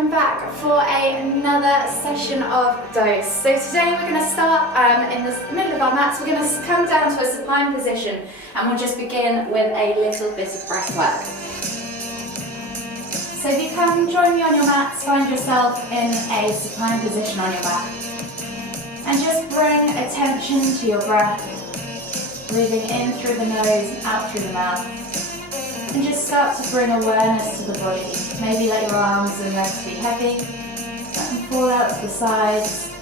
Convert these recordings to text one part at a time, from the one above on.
welcome back for another session of D.O.S.E. So today we're going to start in the middle of our mats. We're going to come down to a supine position and we'll just begin with a little bit of breath work. So if you come join me on your mats, find yourself in a supine position on your back and just bring attention to your breath, breathing in through the nose and out through the mouth. And just start to bring awareness to the body. Maybe let your arms and legs be heavy. Let them fall out to the sides.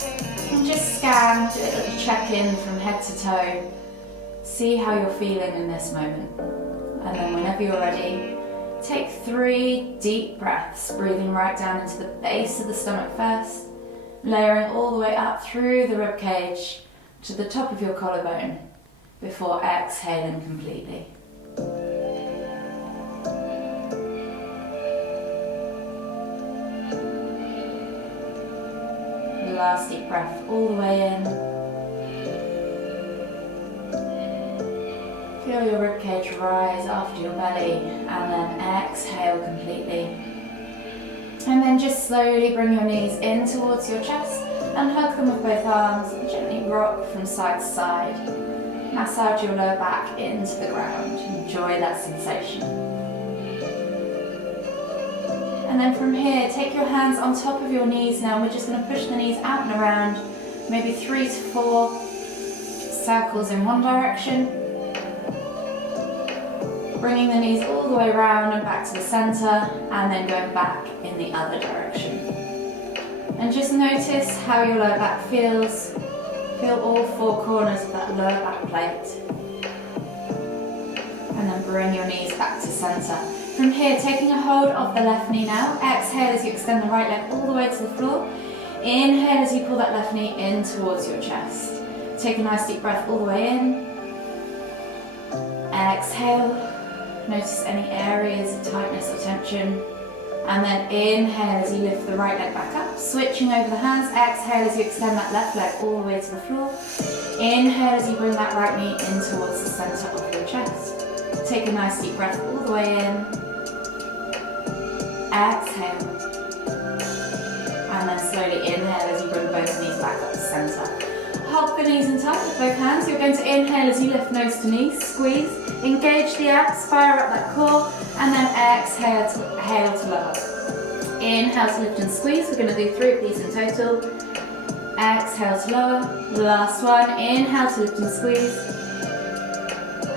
And just scan, do a little check-in from head to toe. See how you're feeling in this moment. And then whenever you're ready, take 3 deep breaths, breathing right down into the base of the stomach first, layering all the way up through the ribcage to the top of your collarbone before exhaling completely. Last deep breath all the way in. Feel your ribcage rise after your belly and then exhale completely. And then just slowly bring your knees in towards your chest and hug them with both arms and gently rock from side to side. Massage your lower back into the ground. Enjoy that sensation. And then from here, take your hands on top of your knees now. We're just going to push the knees out and around, maybe 3 to 4 circles in one direction. Bringing the knees all the way around and back to the center, and then going back in the other direction. And just notice how your lower back feels. Feel all 4 corners of that lower back plate. And then bring your knees back to center. From here, taking a hold of the left knee now. Exhale as you extend the right leg all the way to the floor. Inhale as you pull that left knee in towards your chest. Take a nice deep breath all the way in. Exhale. Notice any areas of tightness or tension. And then inhale as you lift the right leg back up. Switching over the hands. Exhale as you extend that left leg all the way to the floor. Inhale as you bring that right knee in towards the center of your chest. Take a nice deep breath all the way in. Exhale. And then slowly inhale as you bring both knees back up to center. Hold the knees in tight with both hands. You're going to inhale as you lift nose to knee, squeeze, engage the abs, fire up that core, and then exhale to lower. Inhale to lift and squeeze. We're going to do 3 of these in total. Exhale to lower. Last one. Inhale to lift and squeeze.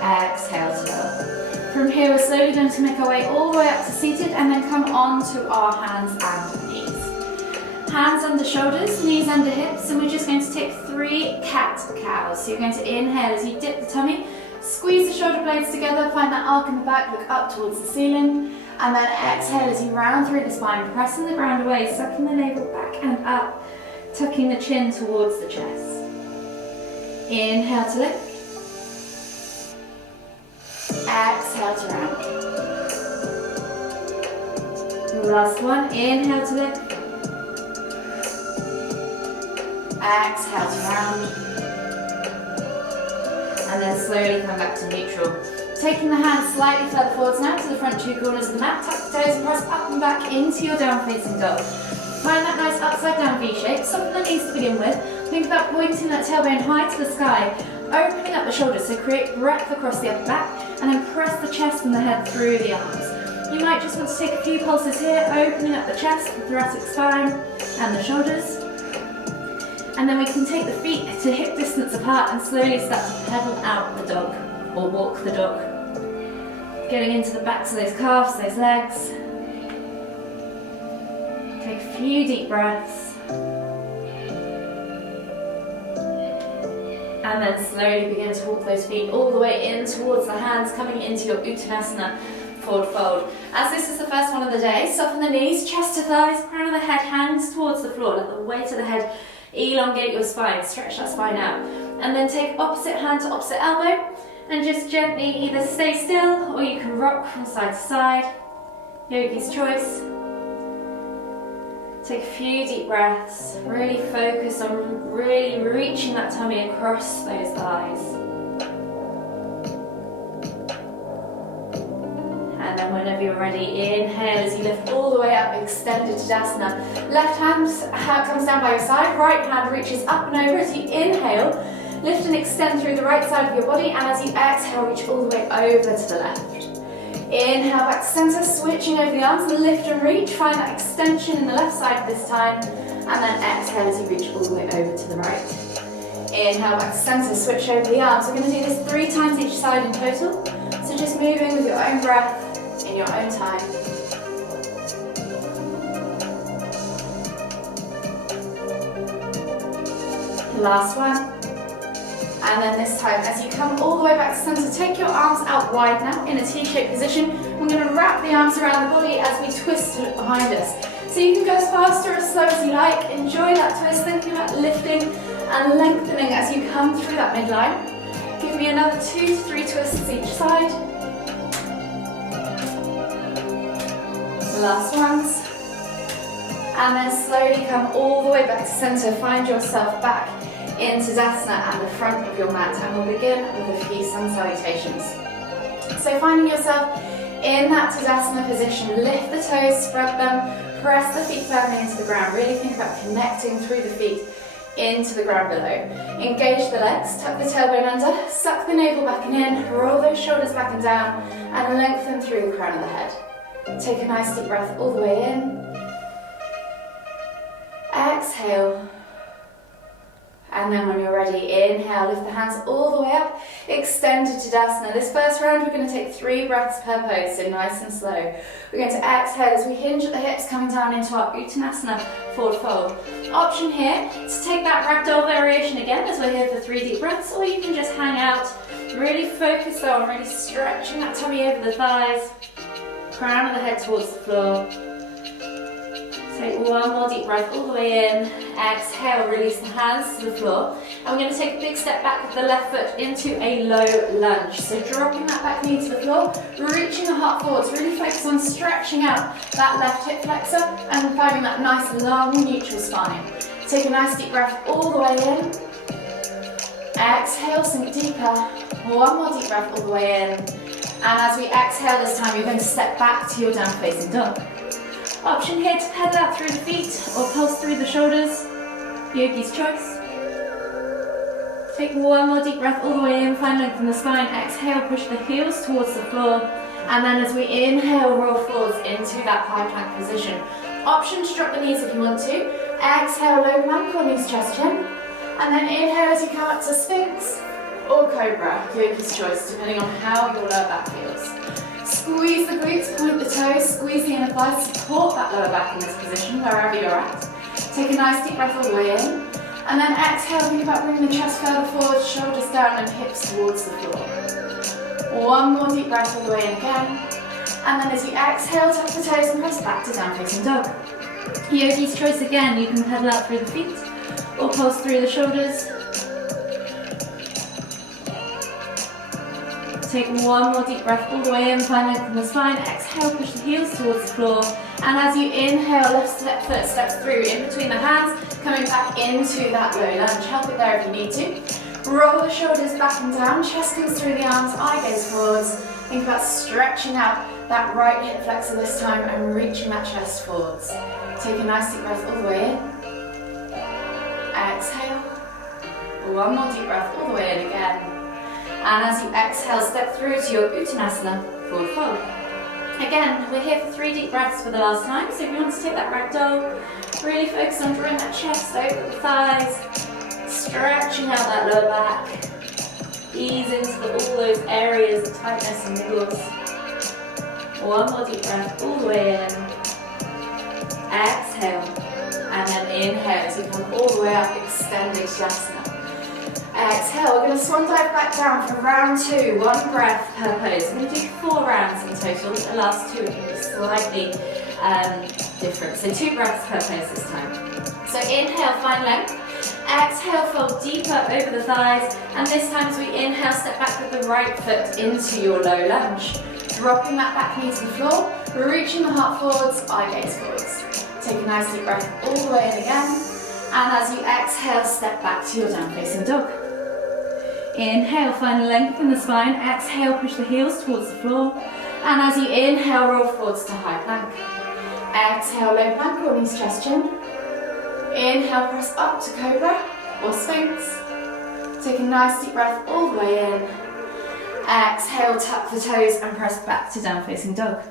Exhale to lower. From here, we're slowly going to make our way all the way up to seated and then come on to our hands and knees. Hands under shoulders, knees under hips, and we're just going to take 3 cat-cows. So you're going to inhale as you dip the tummy, squeeze the shoulder blades together, find that arc in the back, look up towards the ceiling, and then exhale as you round through the spine, pressing the ground away, sucking the navel back and up, tucking the chin towards the chest. Inhale to lift. Exhale to round. Last one, inhale to lift. Exhale to round. And then slowly come back to neutral. Taking the hands slightly further forwards now to the front 2 corners of the mat. Tuck the toes and press up and back into your down facing dog. Find that nice upside down V shape. Soften the knees to begin with. Think about pointing that tailbone high to the sky. Opening up the shoulders, so create breadth across the upper back, and then press the chest and the head through the arms. You might just want to take a few pulses here, opening up the chest, the thoracic spine, and the shoulders. And then we can take the feet to hip distance apart and slowly start to pedal out the dog, or walk the dog. Getting into the backs of those calves, those legs. Take a few deep breaths. And then slowly begin to walk those feet all the way in towards the hands, coming into your Uttanasana forward fold. As this is the first one of the day, soften the knees, chest to thighs, crown of the head hangs towards the floor. Let the weight of the head elongate your spine, stretch that spine out. And then take opposite hand to opposite elbow and just gently either stay still or you can rock from side to side. Yogi's choice. Take a few deep breaths, really focus on really reaching that tummy across those thighs. And And then whenever you're ready, inhale as you lift all the way up, extended Tadasana. Left hand comes down by your side, right hand reaches up and over as you inhale. Lift and extend through the right side of your body, and as you exhale, reach all the way over to the left. Inhale back to center, switching over the arms, lift and reach. Find that extension in the left side this time, and then exhale as you reach all the way over to the right. Inhale back to center, switch over the arms. We're going to do this 3 times each side in total, so just moving with your own breath, in your own time. Last one. And then this time, as you come all the way back to center, take your arms out wide now in a T-shaped position. We're going to wrap the arms around the body as we twist it behind us. So you can go as fast or as slow as you like. Enjoy that twist, thinking about lifting and lengthening as you come through that midline. Give me another 2 to 3 twists each side. Last ones. And then slowly come all the way back to center. Find yourself back into Tadasana at the front of your mat, and we'll begin with a few sun salutations. So finding yourself in that Tadasana position, lift the toes, spread them, press the feet firmly into the ground. Really think about connecting through the feet into the ground below. Engage the legs, tuck the tailbone under, suck the navel back and in, roll those shoulders back and down, and lengthen through the crown of the head. Take a nice deep breath all the way in. Exhale. And then when you're ready, inhale, lift the hands all the way up, extended Tadasana. This first round, we're going to take 3 breaths per pose, so nice and slow. We're going to exhale as we hinge at the hips, coming down into our Uttanasana, forward fold. Option here to take that ragdoll variation again, as we're here for 3 deep breaths, or you can just hang out. Really focus though on really stretching that tummy over the thighs, crown of the head towards the floor. Take one more deep breath all the way in. Exhale, release the hands to the floor. And we're going to take a big step back with the left foot into a low lunge. So dropping that back knee to the floor, reaching the heart forwards. Really focus on stretching out that left hip flexor and finding that nice long neutral spine. Take a nice deep breath all the way in. Exhale, sink deeper. One more deep breath all the way in. And as we exhale this time, you're going to step back to your down facing dog. Option here to pedal out through the feet or pulse through the shoulders. Yogi's choice. Take one more deep breath all the way in, find length in the spine. Exhale, push the heels towards the floor. And then as we inhale, roll forwards into that high plank position. Option to drop the knees if you want to. Exhale, low plank or knees, chest, chin. And then inhale as you come up to Sphinx or Cobra. Yogi's choice, depending on how your lower back feels. Squeeze the glutes, point the toes, squeeze the inner thighs, support that lower back in this position, wherever you're at. Take a nice deep breath all the way in. And then exhale, think about bringing the chest further forward, shoulders down and hips towards the floor. One more deep breath all the way in again. And then as you exhale, tuck the toes and press back to down facing dog. Yogi's choice again, you can pedal out through the feet or pulse through the shoulders. Take one more deep breath all the way in, find length in the spine. Exhale, push the heels towards the floor. And as you inhale, left foot steps through in between the hands, coming back into that low lunge. Help it there if you need to. Roll the shoulders back and down, chest comes through the arms, eye gaze forwards. Think about stretching out that right hip flexor this time and reaching that chest forwards. Take a nice deep breath all the way in. Exhale. One more deep breath all the way in again. And as you exhale, step through to your Uttanasana, forward fold. Again, we're here for 3 deep breaths for the last time, so if you want to take that ragdoll, really focus on drawing that chest over the thighs, stretching out that lower back, ease into all those areas of tightness and niggles. One more deep breath all the way in. Exhale, and then inhale as you come all the way up, extending Tadasana. Exhale, we're going to swan dive back down for round 2, 1 breath per pose. We're going to do 4 rounds in total. The last 2 are going to be slightly different. So 2 breaths per pose this time. So inhale, find length. Exhale, fold deeper over the thighs. And this time as we inhale, step back with the right foot into your low lunge. Dropping that back knee to the floor, reaching the heart forwards, eye gaze forwards. Take a nice deep breath all the way in again. And as you exhale, step back to your down facing dog. Inhale, find length in the spine. Exhale, push the heels towards the floor. And as you inhale, roll forwards to high plank. Exhale, low plank or knees, chest, chin. Inhale, press up to cobra or sphinx. Take a nice deep breath all the way in. Exhale, tuck the toes and press back to down facing dog.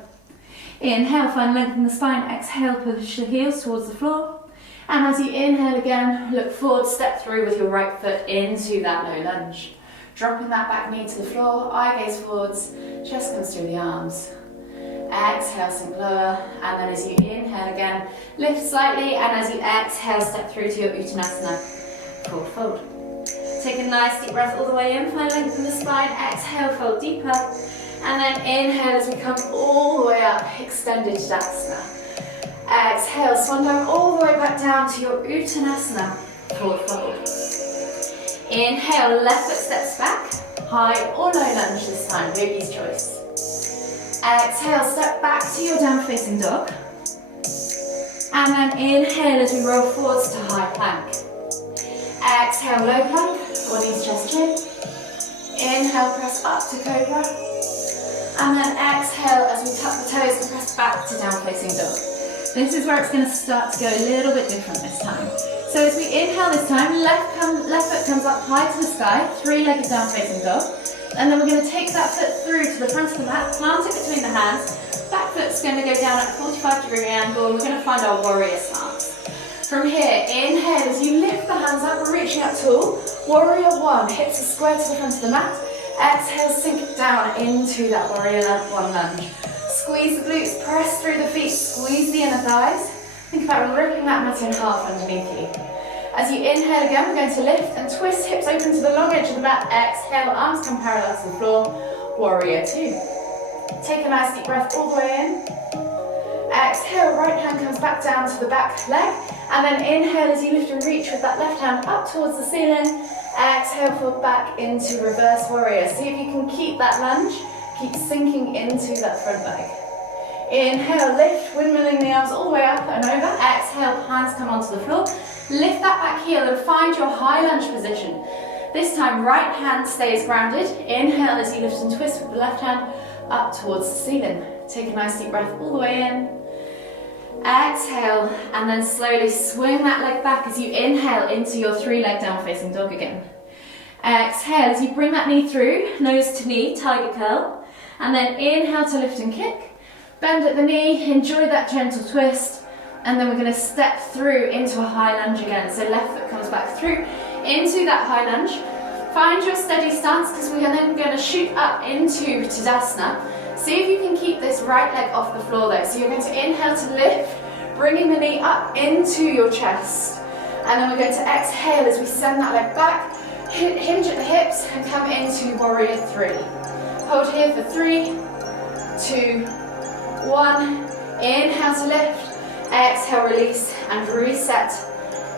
Inhale, find length in the spine. Exhale, push the heels towards the floor. And as you inhale again, look forward, step through with your right foot into that low lunge. Dropping that back knee to the floor, eye gaze forwards, chest comes through the arms. Exhale, sink lower, and then as you inhale again, lift slightly, and as you exhale, step through to your Uttanasana, forward fold. Take a nice deep breath all the way in, find length in the spine, exhale, fold deeper, and then inhale as we come all the way up, extended Tadasana. Exhale, swan dive all the way back down to your Uttanasana, forward fold. Inhale, left foot steps back, high or low lunge this time, yogi's choice. Exhale, step back to your down facing dog. And then inhale as we roll forwards to high plank. Exhale, low plank, or knees, chest, chin. Inhale, press up to cobra. And then exhale as we tuck the toes and press back to down facing dog. This is where it's going to start to go a little bit different this time. So as we inhale this time, left foot comes up high to the sky, three-legged down facing dog. And then we're going to take that foot through to the front of the mat, plant it between the hands. Back foot's going to go down at a 45-degree angle, and we're going to find our warrior stance. From here, inhale as you lift the hands up, reaching up tall. Warrior one, hips are square to the front of the mat. Exhale, sink down into that warrior one lunge. Squeeze the glutes, press through the feet, squeeze the inner thighs. Think about ripping that mat in half underneath you. As you inhale again, we're going to lift and twist hips open to the long edge of the mat. Exhale, arms come parallel to the floor. Warrior two. Take a nice deep breath all the way in. Exhale, right hand comes back down to the back leg. And then inhale as you lift and reach with that left hand up towards the ceiling. Exhale, fold back into reverse warrior. See if you can keep that lunge. Keep sinking into that front leg. Inhale, lift, windmilling the arms all the way up and over. Exhale, hands come onto the floor. Lift that back heel and find your high lunge position. This time, right hand stays grounded. Inhale as you lift and twist with the left hand up towards the ceiling. Take a nice deep breath all the way in. Exhale, and then slowly swing that leg back as you inhale into your three-leg down facing dog again. Exhale as you bring that knee through, nose to knee, tiger curl. And then inhale to lift and kick. Bend at the knee, enjoy that gentle twist. And then we're going to step through into a high lunge again. So left foot comes back through into that high lunge. Find your steady stance because we are then going to shoot up into Tadasana. See if you can keep this right leg off the floor though. So you're going to inhale to lift, bringing the knee up into your chest. And then we're going to exhale as we send that leg back, hinge at the hips and come into warrior three. Hold here for 3, 2, 1. Inhale to lift. Exhale, release, and reset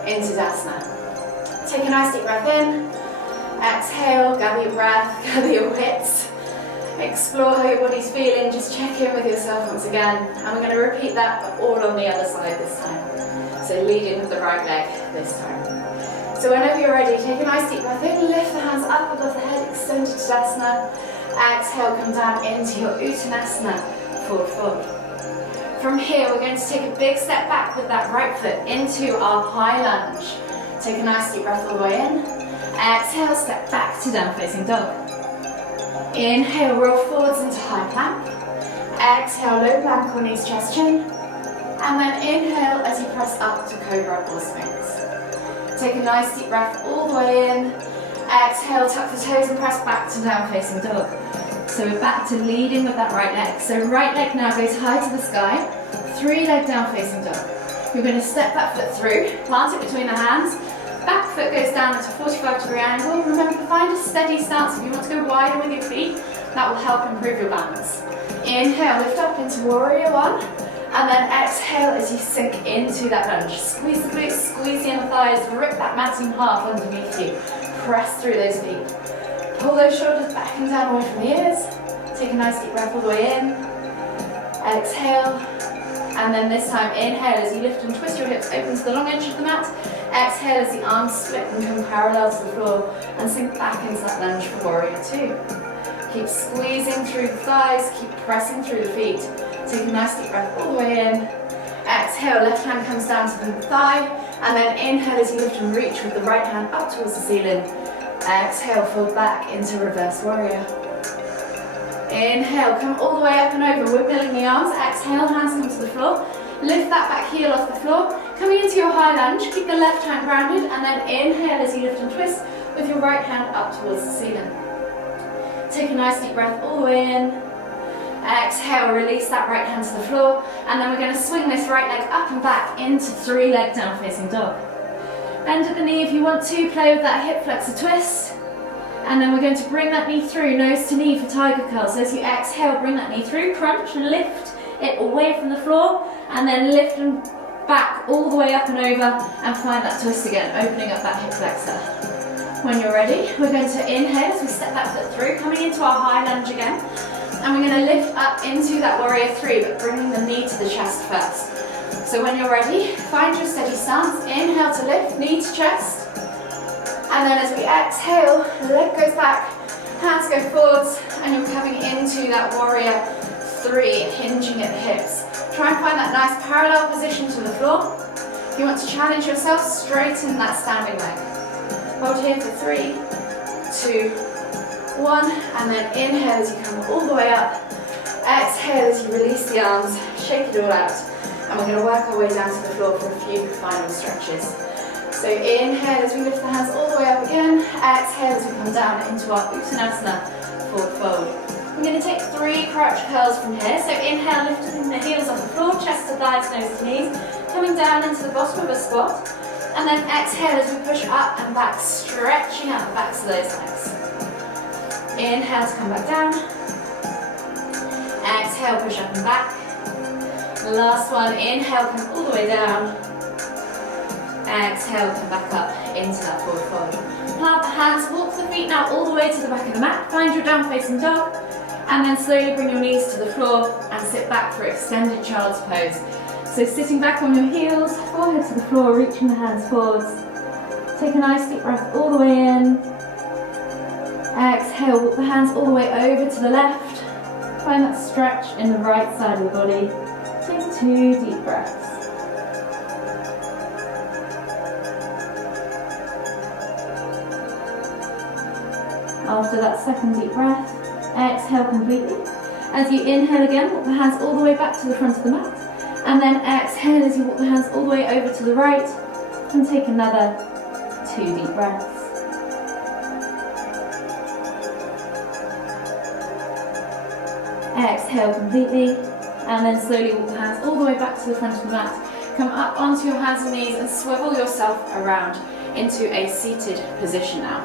into Tadasana. Take a nice deep breath in. Exhale, gather your breath, gather your wits. Explore how your body's feeling, just check in with yourself once again. And we're going to repeat that, but all on the other side this time. So lead in with the right leg this time. So whenever you're ready, take a nice deep breath in, lift the hands up above the head, extend to Tadasana. Exhale, come down into your Uttanasana, forward fold. From here, we're going to take a big step back with that right foot into our high lunge. Take a nice deep breath all the way in. Exhale, step back to down facing dog. Inhale, roll forwards into high plank. Exhale, low plank or knees, chest, chin. And then inhale as you press up to cobra or sphinx. Take a nice deep breath all the way in. Exhale, tuck the toes and press back to down facing dog. So we're back to leading with that right leg. So right leg now goes high to the sky, three-leg down facing dog. You're going to step that foot through, plant it between the hands, back foot goes down at a 45-degree angle. Remember to find a steady stance. If you want to go wider with your feet, that will help improve your balance. Inhale, lift up into warrior one, and then exhale as you sink into that lunge. Squeeze the glutes, squeeze the inner thighs, rip that mat in half underneath you. Press through those feet. Pull those shoulders back and down away from the ears. Take a nice deep breath all the way in. Exhale. And then this time, inhale as you lift and twist your hips open to the long edge of the mat. Exhale as the arms split and come parallel to the floor and sink back into that lunge for warrior two. Keep squeezing through the thighs, keep pressing through the feet. Take a nice deep breath all the way in. Exhale, left hand comes down to the thigh, and then inhale as you lift and reach with the right hand up towards the ceiling. Exhale, fold back into reverse warrior. Inhale, come all the way up and over, wiggling the arms. Exhale, hands come to the floor. Lift that back heel off the floor. Coming into your high lunge, keep the left hand grounded, and then inhale as you lift and twist with your right hand up towards the ceiling. Take a nice deep breath all the way in. Exhale, release that right hand to the floor, and then we're going to swing this right leg up and back into 3-leg down facing dog. Bend at the knee if you want to, play with that hip flexor twist. And then we're going to bring that knee through, nose to knee for tiger curl. So as you exhale, bring that knee through, crunch, lift it away from the floor, and then lift and back all the way up and over, and find that twist again, opening up that hip flexor. When you're ready, we're going to inhale as we step that foot through, coming into our high lunge again. And we're going to lift up into that warrior 3, but bringing the knee to the chest first. So when you're ready, find your steady stance. Inhale to lift, knee to chest. And then as we exhale, leg goes back, hands go forwards, and you're coming into that warrior 3, hinging at the hips. Try and find that nice parallel position to the floor. If you want to challenge yourself, straighten that standing leg. Hold here for 3, 2, 1, and then inhale as you come all the way up. Exhale as you release the arms, shake it all out. And we're going to work our way down to the floor for a few final stretches. So inhale as we lift the hands all the way up again. Exhale as we come down into our Uttanasana, forward fold. We're going to take 3 crouch curls from here. So inhale, lifting the heels off the floor, chest to thighs, nose to knees. Coming down into the bottom of a squat. And then exhale as we push up and back, stretching out the backs of those legs. Inhale to come back down. Exhale, push up and back. Last one, inhale, come all the way down. Exhale, come back up into that forward fold. Plant the hands, walk the feet now all the way to the back of the mat. Find your down facing dog. And then slowly bring your knees to the floor and sit back for extended child's pose. So sitting back on your heels, forehead to the floor, reaching the hands forwards. Take a nice deep breath all the way in. Exhale, walk the hands all the way over to the left. Find that stretch in the right side of the body. Take 2 deep breaths. After that second deep breath, exhale completely. As you inhale again, walk the hands all the way back to the front of the mat. And then exhale as you walk the hands all the way over to the right. And take another 2 deep breaths. Exhale completely. And then slowly walk the hands all the way back to the front of the mat. Come up onto your hands and knees and swivel yourself around into a seated position now.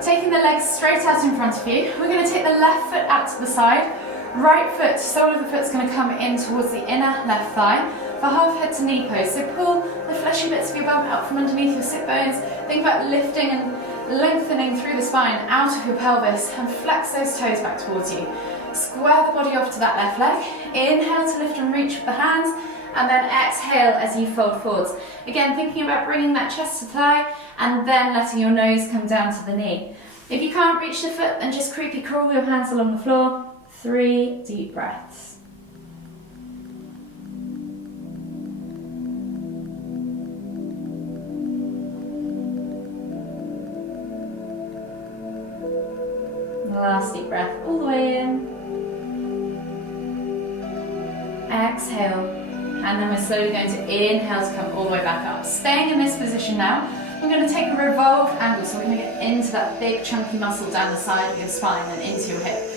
Taking the legs straight out in front of you, we're going to take the left foot out to the side. Right foot, sole of the foot is going to come in towards the inner left thigh for half head to knee pose. So pull the fleshy bits of your bum out from underneath your sit bones. Think about lifting and lengthening through the spine out of your pelvis and flex those toes back towards you. Square the body off to that left leg. Inhale to lift and reach with the hands, and then exhale as you fold forwards. Again, thinking about bringing that chest to thigh and then letting your nose come down to the knee. If you can't reach the foot, then just creepy crawl your hands along the floor. 3 deep breaths. Last deep breath all the way in. Exhale. And then we're slowly going to inhale to come all the way back up. Staying in this position now, we're going to take a revolved angle, so we're going to get into that big chunky muscle down the side of your spine and into your hip.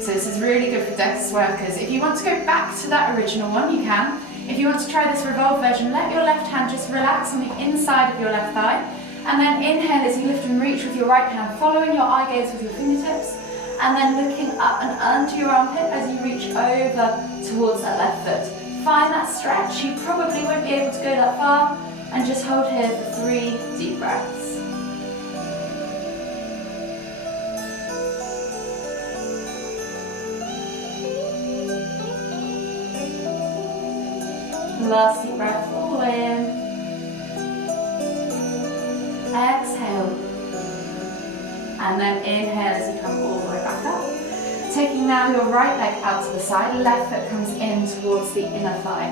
So this is really good for desk workers. If you want to go back to that original one, you can. If you want to try this revolved version, let your left hand just relax on the inside of your left thigh. And then inhale as you lift and reach with your right hand, following your eye gaze with your fingertips. And then looking up and under your armpit as you reach over towards that left foot. Find that stretch. You probably won't be able to go that far. And just hold here for 3 deep breaths. Last deep breath all the way in. Exhale. And then inhale as you come all the way back up. Taking now your right leg out to the side, left foot comes in towards the inner thigh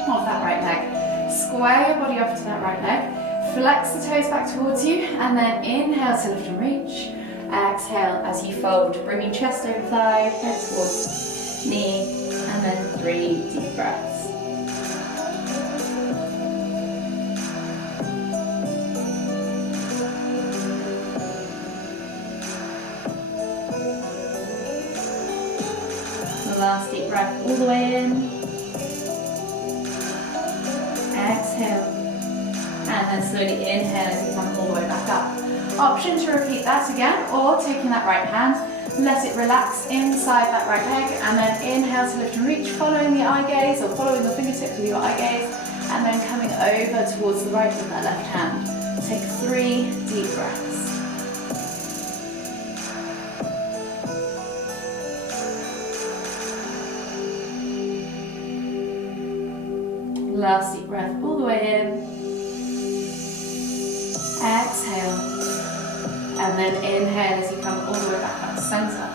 of that right leg. Square your body off to that right leg, flex the toes back towards you, and then inhale to lift and reach. Exhale as you fold, bring your chest over thigh, head towards knee, and then 3 deep breaths. Last deep breath all the way in. Exhale. And then slowly inhale as you come all the way back up. Option to repeat that again, or taking that right hand, let it relax inside that right leg, and then inhale to lift and reach, following the eye gaze, or following the fingertips with your eye gaze, and then coming over towards the right with that left hand. Take 3 deep breaths. Last deep breath all the way in. Exhale. And then inhale as you come all the way back up to centre.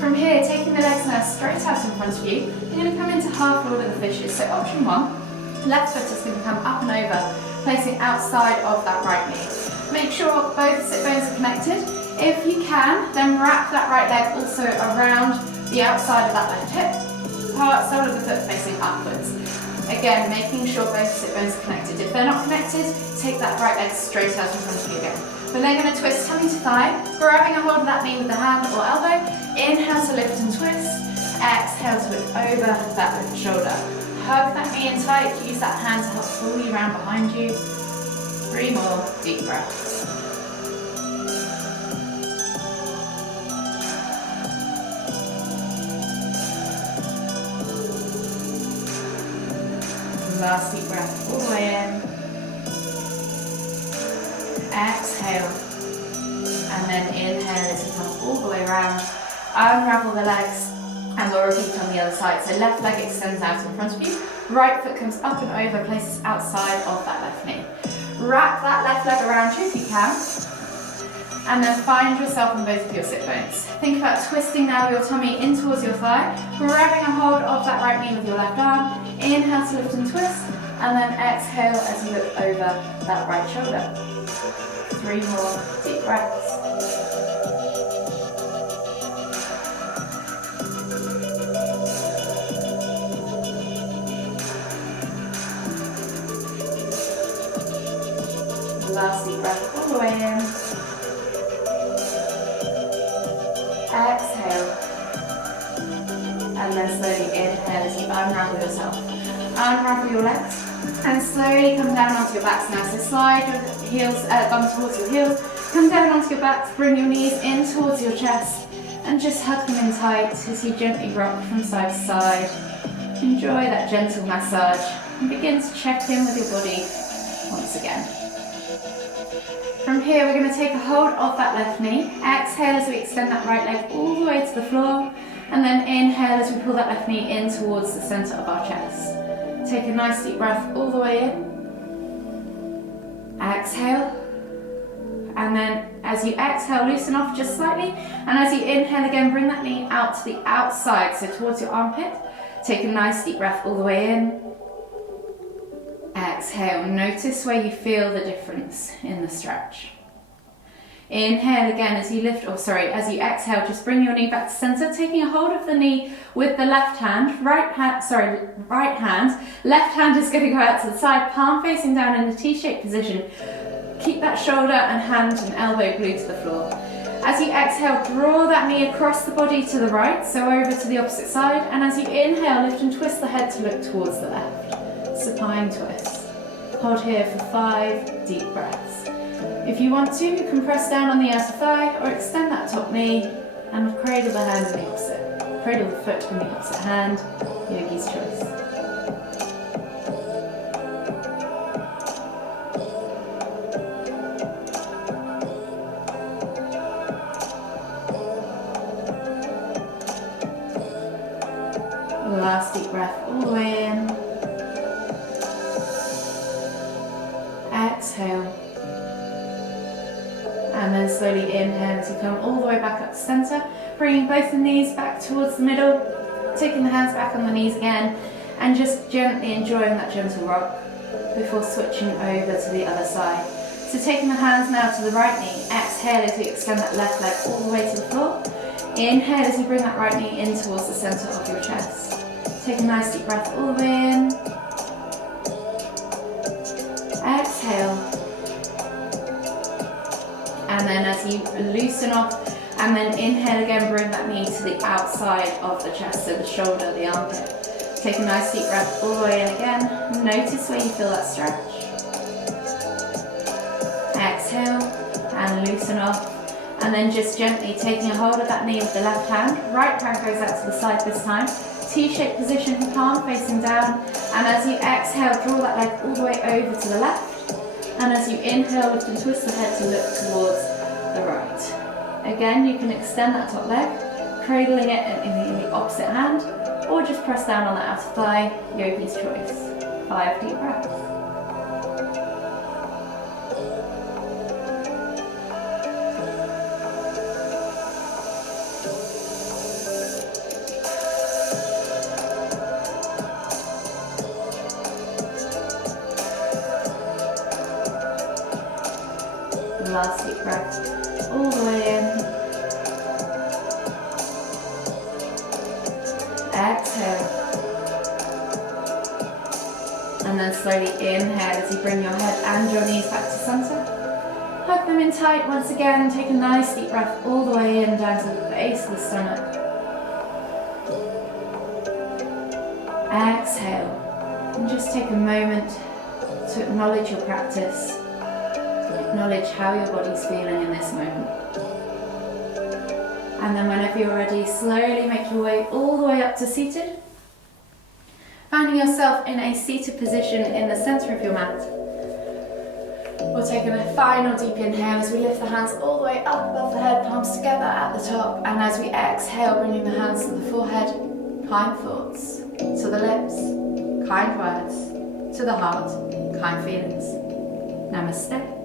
From here, taking the legs now straight out in front of you, you're going to come into half Lord of the Fishes. So option 1, left foot is going to come up and over, placing outside of that right knee. Make sure both sit bones are connected. If you can, then wrap that right leg also around the outside of that left hip, part sole of the foot facing upwards. Again, making sure both sit bones are connected. If they're not connected, take that right leg straight out in front of you again. We're then going to twist tummy to thigh, grabbing a hold of that knee with the hand or elbow. Inhale to lift and twist. Exhale to look over that left shoulder. Hug that knee in tight. Use that hand to help pull you around behind you. 3 more deep breaths. Last deep breath all the way in. Exhale. And then inhale as you come all the way around. Unravel the legs and we'll repeat on the other side. So left leg extends out in front of you. Right foot comes up and over, places outside of that left knee. Wrap that left leg around you if you can. And then find yourself on both of your sit bones. Think about twisting now your tummy in towards your thigh, grabbing a hold of that right knee with your left arm. Inhale to lift and twist, and then exhale as you look over that right shoulder. 3 more deep breaths. Last deep breath all the way in. Exhale. And then slowly inhale as you unravel yourself. Unravel your legs and slowly come down onto your backs now. So slide your heels, bum towards your heels. Come down onto your backs, bring your knees in towards your chest and just hug them in tight as you gently rock from side to side. Enjoy that gentle massage and begin to check in with your body once again. From here, we're going to take a hold of that left knee. Exhale as we extend that right leg all the way to the floor. And then inhale as we pull that left knee in towards the centre of our chest. Take a nice deep breath all the way in. Exhale. And then as you exhale, loosen off just slightly. And as you inhale again, bring that knee out to the outside, so towards your armpit. Take a nice deep breath all the way in. Exhale. Notice where you feel the difference in the stretch. Inhale again as you lift, as you exhale, just bring your knee back to center, taking a hold of the knee with the left hand, right hand. Left hand is going to go out to the side, palm facing down in a T-shaped position. Keep that shoulder and hand and elbow glued to the floor. As you exhale, draw that knee across the body to the right, so over to the opposite side, and as you inhale, lift and twist the head to look towards the left. Supine twist. Hold here for 5 deep breaths. If you want to, you can press down on the outer thigh or extend that top knee and cradle the hand in the opposite. Cradle the foot in the opposite hand, yogi's choice. Last deep breath all the way in. Exhale. and then slowly inhale as you come all the way back up to center, bringing both the knees back towards the middle, taking the hands back on the knees again, and just gently enjoying that gentle rock before switching over to the other side. So taking the hands now to the right knee, exhale as we extend that left leg all the way to the floor. Inhale as you bring that right knee in towards the center of your chest. Take a nice deep breath all the way in. Exhale. And then as you loosen off, and then inhale again, bring that knee to the outside of the chest, so the shoulder, the armpit. Take a nice deep breath all the way in again. Notice where you feel that stretch. Exhale and loosen off. And then just gently taking a hold of that knee with the left hand. Right hand goes out to the side this time. T-shaped position, palm facing down. And as you exhale, draw that leg all the way over to the left. And as you inhale, lift and twist the head to look towards the right. Again, you can extend that top leg, cradling it in the opposite hand, or just press down on the outer thigh, yogi's choice. 5 deep breaths. Last deep breath, all the way in. Exhale. And then slowly inhale as you bring your head and your knees back to center. Hug them in tight once again. Take a nice deep breath all the way in down to the base of the stomach. Exhale. And just take a moment to acknowledge your practice. Acknowledge how your body's feeling in this moment. And then whenever you're ready, slowly make your way all the way up to seated. Finding yourself in a seated position in the center of your mat. We're taking a final deep inhale as we lift the hands all the way up above the head, palms together at the top. And as we exhale, bringing the hands to the forehead, kind thoughts. To the lips, kind words. To the heart, kind feelings. Namaste.